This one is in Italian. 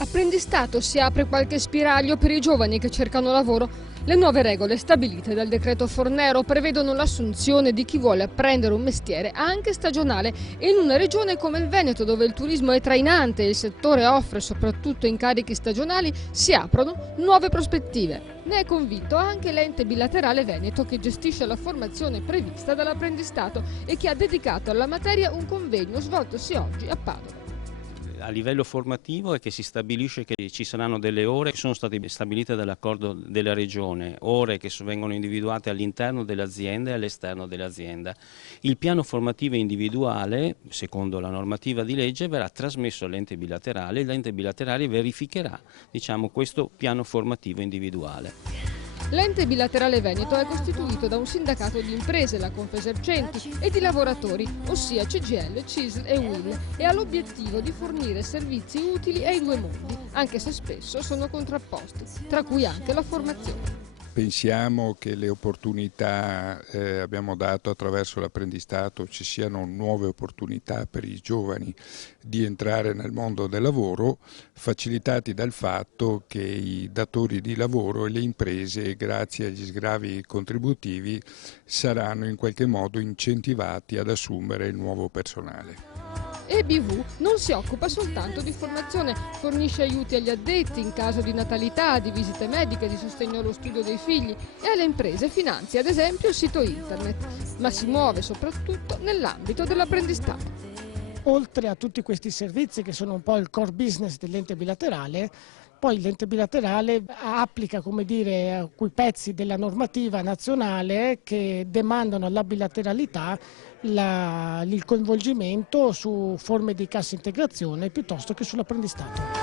Apprendistato, si apre qualche spiraglio per i giovani che cercano lavoro. Le nuove regole stabilite dal decreto Fornero prevedono l'assunzione di chi vuole apprendere un mestiere anche stagionale, e in una regione come il Veneto, dove il turismo è trainante e il settore offre soprattutto incarichi stagionali, si aprono nuove prospettive. Ne è convinto anche l'ente bilaterale Veneto, che gestisce la formazione prevista dall'apprendistato e che ha dedicato alla materia un convegno svoltosi oggi a Padova. A livello formativo è che si stabilisce che ci saranno delle ore che sono state stabilite dall'accordo della regione, ore che vengono individuate all'interno dell'azienda e all'esterno dell'azienda. Il piano formativo individuale, secondo la normativa di legge, verrà trasmesso all'ente bilaterale e l'ente bilaterale verificherà, questo piano formativo individuale. L'ente bilaterale Veneto è costituito da un sindacato di imprese, la Confesercenti, e di lavoratori, ossia CGIL, CISL e UIL, e ha l'obiettivo di fornire servizi utili ai due mondi, anche se spesso sono contrapposti, tra cui anche la formazione. Pensiamo che le opportunità abbiamo dato attraverso l'apprendistato, ci siano nuove opportunità per i giovani di entrare nel mondo del lavoro, facilitati dal fatto che i datori di lavoro e le imprese, grazie agli sgravi contributivi, saranno in qualche modo incentivati ad assumere il nuovo personale. EBV non si occupa soltanto di formazione, fornisce aiuti agli addetti in caso di natalità, di visite mediche, di sostegno allo studio dei figli, e alle imprese finanzia ad esempio il sito internet, ma si muove soprattutto nell'ambito dell'apprendistato. Oltre a tutti questi servizi che sono un po' il core business dell'ente bilaterale, poi l'ente bilaterale applica, quei pezzi della normativa nazionale che demandano alla bilateralità il coinvolgimento su forme di cassa integrazione piuttosto che sull'apprendistato.